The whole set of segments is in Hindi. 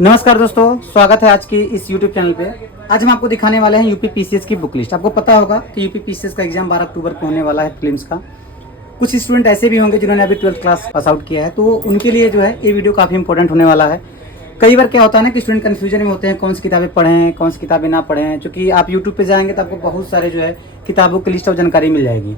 नमस्कार दोस्तों, स्वागत है आज की इस YouTube चैनल पे। आज हम आपको दिखाने वाले हैं यूपी पीसीएस की बुक लिस्ट। आपको पता होगा कि यूपी पीसीएस का एग्जाम 12 अक्टूबर को होने वाला है प्रीलिम्स का। कुछ स्टूडेंट ऐसे भी होंगे जिन्होंने अभी 12th क्लास पास आउट किया है, तो उनके लिए जो है ये वीडियो काफ़ी इंपॉर्टेंट होने वाला है। कई बार क्या होता है ना कि स्टूडेंट कन्फ्यूजन में होते हैं कौन सी किताबें पढ़ें, कौन सी किताबें ना पढ़ें। क्योंकि आप यूट्यूब पर जाएंगे तो आपको बहुत सारे जो है किताबों की लिस्ट और जानकारी मिल जाएगी।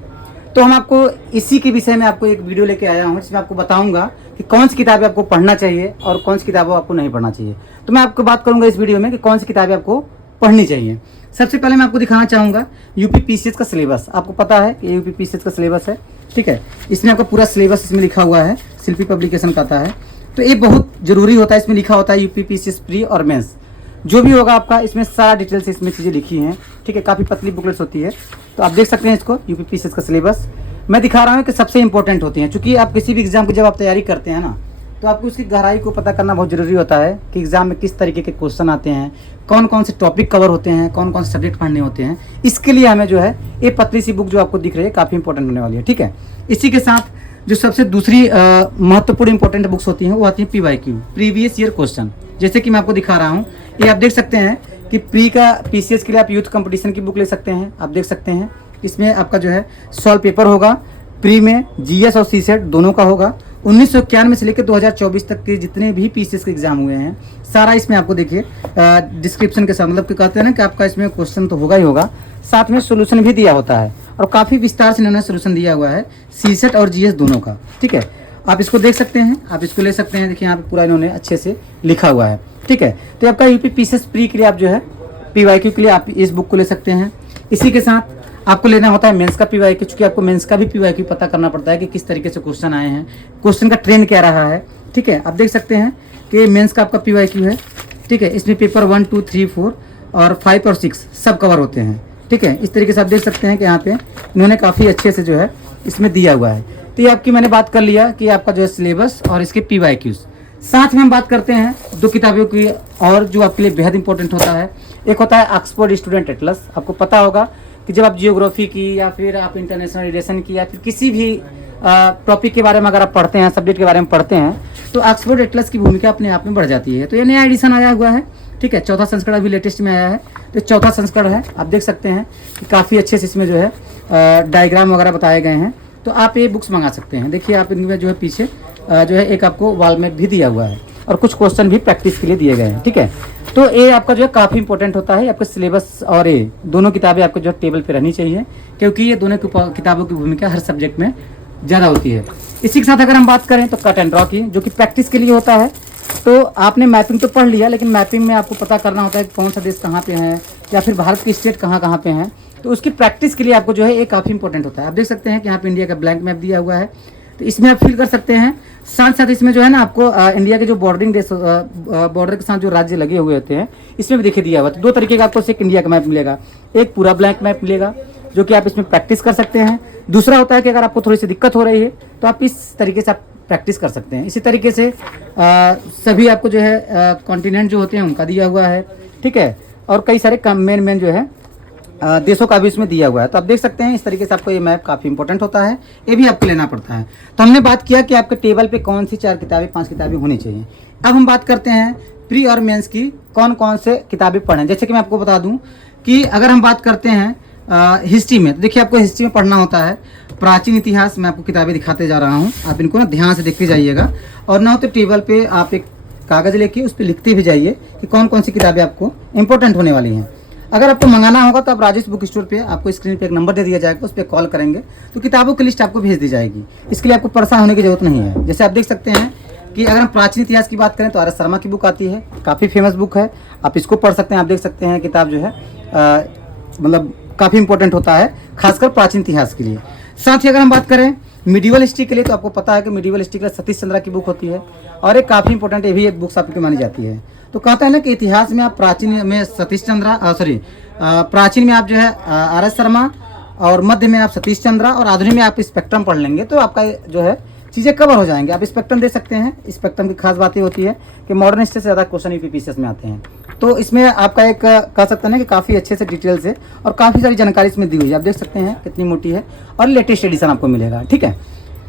तो हम आपको इसी के विषय में आपको एक वीडियो लेके आया हूँ, जिसमें आपको बताऊंगा कि कौन सी किताबें आपको पढ़ना चाहिए और कौन सी किताबें आपको नहीं पढ़ना चाहिए। तो मैं आपको बात करूंगा इस वीडियो में कि कौन सी किताबें आपको पढ़नी चाहिए। सबसे पहले मैं आपको दिखाना चाहूँगा यूपी पीसीएस का सिलेबस। आपको पता है कि यूपी पीसीएस का सिलेबस है, ठीक है। इसमें आपका पूरा सिलेबस इसमें लिखा हुआ है, शिल्पी पब्लिकेशन का आता है। तो ये बहुत जरूरी होता है, इसमें लिखा होता है यूपी पीसीएस प्री और मेंस जो भी होगा आपका, इसमें सारा डिटेल से इसमें चीज़ें लिखी हैं, ठीक है। काफ़ी पतली बुकलेट्स होती है, तो आप देख सकते हैं इसको। यूपी पीसीएस का सिलेबस मैं दिखा रहा हूँ कि सबसे इंपॉर्टेंट होती हैं, क्योंकि आप किसी भी एग्जाम की जब आप तैयारी करते हैं ना, तो आपको उसकी गहराई को पता करना बहुत ज़रूरी होता है कि एग्जाम में किस तरीके के क्वेश्चन आते हैं, कौन कौन से टॉपिक कवर होते हैं, कौन कौन से सब्जेक्ट पढ़ने होते हैं। इसके लिए हमें जो है ये पतली सी बुक जो आपको दिख रही है काफ़ी इंपॉर्टेंट होने वाली है, ठीक है। इसी के साथ जो सबसे दूसरी महत्वपूर्ण इंपॉर्टेंट बुक्स होती हैं वो आती है PYQ, प्रीवियस ईयर क्वेश्चन। जैसे कि मैं आपको दिखा रहा हूँ, ये आप देख सकते हैं कि प्री का पीसीएस के लिए आप यूथ कंपटीशन की बुक ले सकते हैं। आप देख सकते हैं इसमें आपका जो है सॉल्व पेपर होगा, प्री में जीएस और सीसेट दोनों का होगा। 1991 से लेकर 2024 तक के जितने भी पीसीएस के एग्जाम हुए हैं सारा इसमें आपको देखिए डिस्क्रिप्शन के साथ, मतलब कि कहते हैं ना कि आपका इसमें क्वेश्चन तो होगा ही होगा, साथ में सोल्यूशन भी दिया होता है और काफ़ी विस्तार से इन्होंने सोल्यूशन दिया हुआ है सीसेट और जीएस दोनों का, ठीक है। आप इसको देख सकते हैं, आप इसको ले सकते हैं। देखिए यहाँ पे पूरा इन्होंने अच्छे से लिखा हुआ है, ठीक है। तो आपका यूपी पीसीएस प्री के लिए आप जो है PYQ के लिए आप इस बुक को ले सकते हैं। इसी के साथ आपको लेना होता है मेंस का PYQ, क्योंकि आपको मेंस का भी PYQ पता करना पड़ता है कि किस तरीके से क्वेश्चन आए हैं, क्वेश्चन का ट्रेंड क्या रहा है, ठीक है। आप देख सकते हैं कि मेंस का आपका PYQ है, ठीक है। इसमें पेपर 1, 2, 3, 4 और 5 और 6 सब कवर होते हैं, ठीक है। इस तरीके से आप देख सकते हैं कि यहाँ पे इन्होंने काफ़ी अच्छे से जो है इसमें दिया हुआ है। तो ये आपकी मैंने बात कर लिया कि आपका जो है सिलेबस और इसके PYQs। साथ में हम बात करते हैं दो किताबों की और जो आपके लिए बेहद इंपॉर्टेंट होता है। एक होता है ऑक्सफोर्ड स्टूडेंट एटलस। आपको पता होगा कि जब आप जियोग्राफी की या फिर आप इंटरनेशनल रिलेशन की या फिर किसी भी टॉपिक के बारे में अगर आप पढ़ते हैं, सब्जेक्ट के बारे में पढ़ते हैं, तो ऑक्सफोर्ड एटलस की भूमिका अपने आप में बढ़ जाती है। तो ये नया एडिशन आया हुआ है, ठीक है। चौथा संस्करण अभी लेटेस्ट में आया है, तो चौथा संस्करण है। आप देख सकते हैं कि काफ़ी अच्छे से इसमें जो है डायग्राम वगैरह बताए गए हैं। तो आप ये बुक्स मंगा सकते हैं। देखिए आप इनमें जो है पीछे जो है एक आपको वॉल मैप भी दिया हुआ है और कुछ क्वेश्चन भी प्रैक्टिस के लिए दिए गए हैं, ठीक है। तो ये आपका जो है काफ़ी इंपॉर्टेंट होता है। आपके सिलेबस और ये दोनों किताबें आपको जो टेबल पे रहनी चाहिए, क्योंकि ये दोनों किताबों की भूमिका हर सब्जेक्ट में ज़्यादा होती है। इसी के साथ अगर हम बात करें तो कट एंड ड्रॉ की, जो कि प्रैक्टिस के लिए होता है। तो आपने मैपिंग तो पढ़ लिया, लेकिन मैपिंग में आपको पता करना होता है कि कौन सा देश कहाँ पे है या फिर भारत की स्टेट कहाँ कहाँ पे हैं। तो उसकी प्रैक्टिस के लिए आपको जो है ये काफ़ी इंपॉर्टेंट होता है। आप देख सकते हैं कि यहाँ पे इंडिया का ब्लैंक मैप दिया हुआ है, तो इसमें आप फिल कर सकते हैं। साथ साथ इसमें जो है ना आपको इंडिया के जो बॉर्डरिंग देश बॉर्डर के साथ जो राज्य लगे हुए होते हैं इसमें भी देखिए दिया हुआ है। तो दो तरीके का आपको एक इंडिया का मैप मिलेगा, एक पूरा ब्लैंक मैप मिलेगा जो कि आप इसमें प्रैक्टिस कर सकते हैं। दूसरा होता है कि अगर आपको थोड़ी सी दिक्कत हो रही है तो आप इस तरीके से आप प्रैक्टिस कर सकते हैं। इसी तरीके से सभी आपको जो है कॉन्टिनेंट जो होते हैं उनका दिया हुआ है, ठीक है। और कई सारे मेन जो है देशों का भी इसमें दिया हुआ है। तो आप देख सकते हैं इस तरीके से आपको ये मैप काफ़ी इंपॉर्टेंट होता है, ये भी आपको लेना पड़ता है। तो हमने बात किया कि आपके टेबल पे कौन सी 4 किताबें 5 किताबें होनी चाहिए। अब हम बात करते हैं प्री और मेंस की कौन कौन से किताबें पढ़ें। जैसे कि मैं आपको बता दूं कि अगर हम बात करते हैं हिस्ट्री में, तो देखिए आपको हिस्ट्री में पढ़ना होता है प्राचीन इतिहास। मैं आपको किताबें दिखाते जा रहा हूँ, आप इनको ना ध्यान से देखते जाइएगा, और ना हो तो टेबल पे आप एक कागज़ लेके उस पर लिखते भी जाइए कि कौन कौन सी किताबें आपको इंपॉर्टेंट होने वाली हैं। अगर आपको मंगाना होगा तो आप राजेश बुक स्टोर पे आपको स्क्रीन पे एक नंबर दे दिया जाएगा, उस पर कॉल करेंगे तो किताबों की लिस्ट आपको भेज दी जाएगी। इसके लिए आपको परेशान होने की जरूरत नहीं है। जैसे आप देख सकते हैं कि अगर हम प्राचीन इतिहास की बात करें तो RS शर्मा की बुक आती है, काफ़ी फेमस बुक है, आप इसको पढ़ सकते हैं। आप देख सकते हैं किताब जो है मतलब काफ़ी इंपॉर्टेंट होता है खासकर प्राचीन इतिहास के लिए। साथ ही अगर हम बात करें मिडिवल हिस्ट्री के लिए, तो आपको पता है कि मिडिवल हिस्ट्री के लिए सतीश चंद्रा की बुक होती है और एक काफ़ी इंपॉर्टेंट ये भी एक बुक्स आपकी मानी जाती है। तो कहता है ना कि इतिहास में आप प्राचीन में सतीश चंद्रा प्राचीन में आप जो है RS शर्मा, और मध्य में आप सतीश चंद्रा, और आधुनिक में आप स्पेक्ट्रम पढ़ लेंगे तो आपका जो है चीज़ें कवर हो जाएंगे। आप स्पेक्ट्रम दे सकते हैं। स्पेक्ट्रम की खास बात ये होती है कि मॉडर्न हिस्ट्री से ज़्यादा क्वेश्चन यूपी पीसीएस में आते हैं। तो इसमें आपका एक कह सकते हैं कि काफ़ी अच्छे से डिटेल से और काफ़ी सारी जानकारी इसमें दी हुई है। आप देख सकते हैं कितनी मोटी है और लेटेस्ट एडिशन आपको मिलेगा, ठीक है।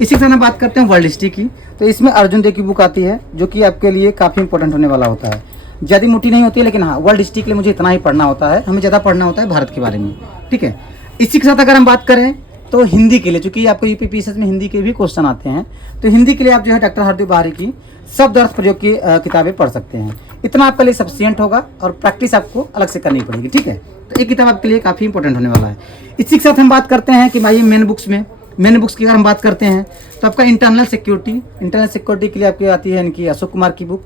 इसी के साथ हम बात करते हैं वर्ल्ड हिस्ट्री की, तो इसमें अर्जुन देव की बुक आती है जो कि आपके लिए काफ़ी इंपॉर्टेंट होने वाला होता है। ज़्यादा मोटी नहीं होती है, लेकिन हाँ वर्ल्ड हिस्ट्री के लिए मुझे इतना ही पढ़ना होता है, हमें ज़्यादा पढ़ना होता है भारत के बारे में, ठीक है। इसी के साथ अगर हम बात करें तो हिंदी के लिए, चूंकि आपको यूपीपीसीएस में हिंदी के भी क्वेश्चन आते हैं, तो हिंदी के लिए आप जो है डॉक्टर हरदीप बाहरी की शब्द अर्थ प्रयोग की किताबें पढ़ सकते हैं। इतना आपके लिए सफिशिएंट होगा और प्रैक्टिस आपको अलग से करनी पड़ेगी, ठीक है। तो एक किताब आपके लिए काफ़ी इंपॉर्टेंट होने वाला है। इसी के साथ हम बात करते हैं कि भाई मेन बुक्स की अगर हम बात करते हैं तो आपका इंटरनल सिक्योरिटी के लिए आपकी आती है इनकी अशोक कुमार की बुक,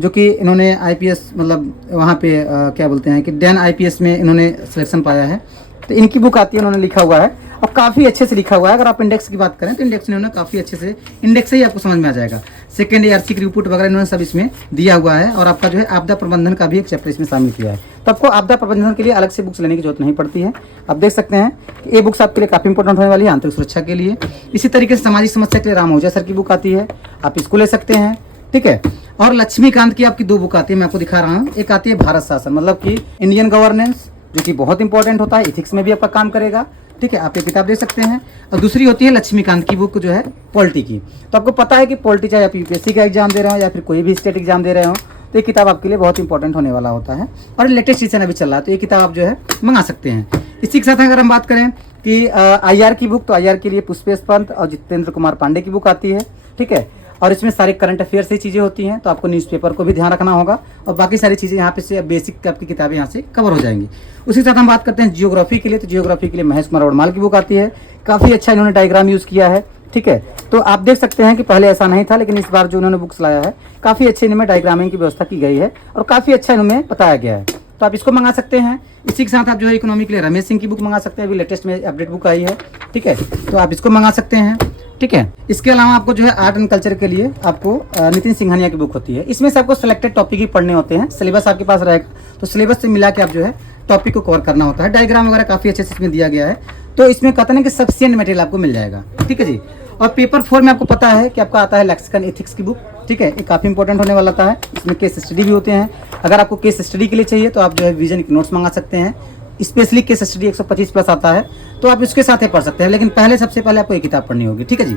जो कि इन्होंने आईपीएस मतलब वहाँ पे क्या बोलते हैं कि डैन आईपीएस में इन्होंने सिलेक्शन पाया है, तो इनकी बुक आती है, उन्होंने लिखा हुआ है और काफ़ी अच्छे से लिखा हुआ है। अगर आप इंडेक्स की बात करें तो इंडेक्स इन्होंने काफ़ी अच्छे से, इंडेक्स से ही आपको समझ में आ जाएगा। सेकेंड ARC की रिपोर्ट वगैरह इन्होंने सब इसमें दिया हुआ है और आपका जो है आपदा प्रबंधन का भी एक चैप्टर इसमें शामिल किया है, तो आपको आपदा प्रबंधन के लिए अलग से बुक्स लेने की जरूरत नहीं पड़ती है। आप देख सकते हैं कि ये बुक्स आपके लिए काफ़ी इंपॉर्टेंट होने वाली है आंतरिक सुरक्षा के लिए। इसी तरीके से सामाजिक समस्या के लिए राम आहूजा सर की बुक आती है, आप इसको ले सकते हैं, ठीक है। और लक्ष्मीकांत की आपकी 2 बुक आती है, मैं आपको दिखा रहा हूँ। एक आती है भारत शासन, मतलब कि इंडियन गवर्नेंस, जो कि बहुत इंपॉर्टेंट होता है, इथिक्स में भी आपका काम करेगा, ठीक है, आप ये किताब दे सकते हैं। और दूसरी होती है लक्ष्मीकांत की बुक जो है पॉलिटी की। तो आपको पता है कि पॉलिटी चाहे आप यूपीएससी का एग्जाम दे रहे हो या फिर कोई भी स्टेट एग्जाम दे रहे हो, तो ये किताब आपके लिए बहुत इंपॉर्टेंट होने वाला होता है और लेटेस्ट सीजन अभी चल रहा है, तो ये किताब आप जो है मंगा सकते हैं। इसी के साथ अगर हम बात करें कि IR की बुक, तो IR के लिए पुष्पेश पंत और जितेंद्र कुमार पांडे की बुक आती है, ठीक है। और इसमें सारे करंट अफेयर से चीज़ें होती हैं, तो आपको न्यूज़पेपर को भी ध्यान रखना होगा और बाकी सारी चीज़ें यहाँ पे से बेसिक आपकी किताबें यहाँ से कवर हो जाएंगी। उसी के साथ हम बात करते हैं जियोग्राफी के लिए, तो जियोग्राफी के लिए महेश कुमार वर्माल की बुक आती है, काफ़ी अच्छा इन्होंने डायग्राम यूज़ किया है, ठीक है। तो आप देख सकते हैं कि पहले ऐसा नहीं था, लेकिन इस बार जो उन्होंने बुक्स लाया है काफ़ी अच्छे इनमें डायग्रामिंग की व्यवस्था की गई है और काफ़ी अच्छा इनमें बताया गया है, तो आप इसको मंगा सकते हैं। इसी के साथ आप जो है इकोनॉमी के लिए रमेश सिंह की बुक मंगा सकते हैं, अभी लेटेस्ट में अपडेट बुक आई है, ठीक है, तो आप इसको मंगा सकते हैं, ठीक है। इसके अलावा आपको जो है आर्ट एंड कल्चर के लिए आपको नितिन सिंघानिया की बुक होती है। इसमें से आपको सिलेक्टेड टॉपिक ही पढ़ने होते हैं, सिलेबस आपके पास रहेगा, तो सिलेबस से मिला के आप जो है टॉपिक को कवर करना होता है। डायग्राम वगैरह काफ़ी अच्छे से इसमें दिया गया है, तो इसमें कहते हैं कि सफिशिएंट मटेरियल आपको मिल जाएगा, ठीक है जी। और पेपर 4 में आपको पता है कि आपका आता है लेक्सिकन एथिक्स की बुक, ठीक है, ये काफ़ी इंपॉर्टेंट होने वाला था है। इसमें केस स्टडी भी होते हैं, अगर आपको केस स्टडी के लिए चाहिए तो आप जो है विजन के नोट्स मंगा सकते हैं, स्पेशली केस स्टडी 125 प्लस आता है, तो आप इसके साथ ही पढ़ सकते हैं, लेकिन सबसे पहले आपको एक किताब पढ़नी होगी, ठीक है जी,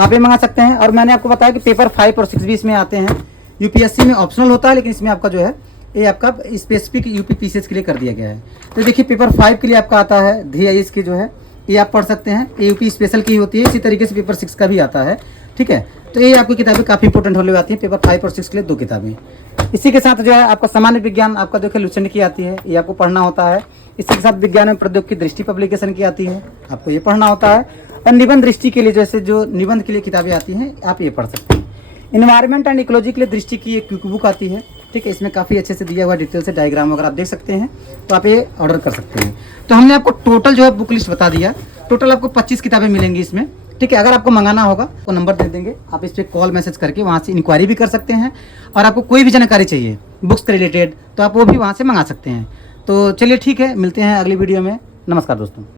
आप ये मंगा सकते हैं। और मैंने आपको बताया कि पेपर 5 और 6 भी इसमें आते हैं, यूपीएससी में ऑप्शनल होता है, लेकिन इसमें आपका जो है ये आपका स्पेसिफिक यूपीपीसीएस के लिए कर दिया गया है। तो देखिए पेपर 5 के लिए आपका आता है DIS की जो है ये आप पढ़ सकते हैं, यूपी स्पेशल की होती है, इसी तरीके से पेपर 6 का भी आता है, ठीक है। तो ये आपकी किताबें काफ़ी इंपॉर्टेंट होने आती है, पेपर 5 और 6 के लिए 2 किताबें। इसी के साथ जो है आपका सामान्य विज्ञान आपका देखिए लुसेंट की आती है, ये आपको पढ़ना होता है। इसी के साथ विज्ञान में प्रौद्योगिकी दृष्टि पब्लिकेशन की आती है, आपको ये पढ़ना होता है। और निबंध दृष्टि के लिए जैसे जो निबंध के लिए किताबें आती हैं आप ये पढ़ सकते हैं। इन्वायरमेंट एंड इकोलॉजी के लिए दृष्टि की एक क्विक बुक आती है, ठीक है, इसमें काफ़ी अच्छे से दिया हुआ डिटेल से डायग्राम अगर आप देख सकते हैं तो आप ये ऑर्डर कर सकते हैं। तो हमने आपको टोटल जो है बुक लिस्ट बता दिया, टोटल आपको 25 किताबें मिलेंगी इसमें, ठीक है। अगर आपको मंगाना होगा तो नंबर दे देंगे, आप इस पर कॉल मैसेज करके वहाँ से इंक्वायरी भी कर सकते हैं, और आपको कोई भी जानकारी चाहिए बुक्स के रिलेटेड तो आप वो भी वहाँ से मंगा सकते हैं। तो चलिए ठीक है, मिलते हैं अगली वीडियो में। नमस्कार दोस्तों।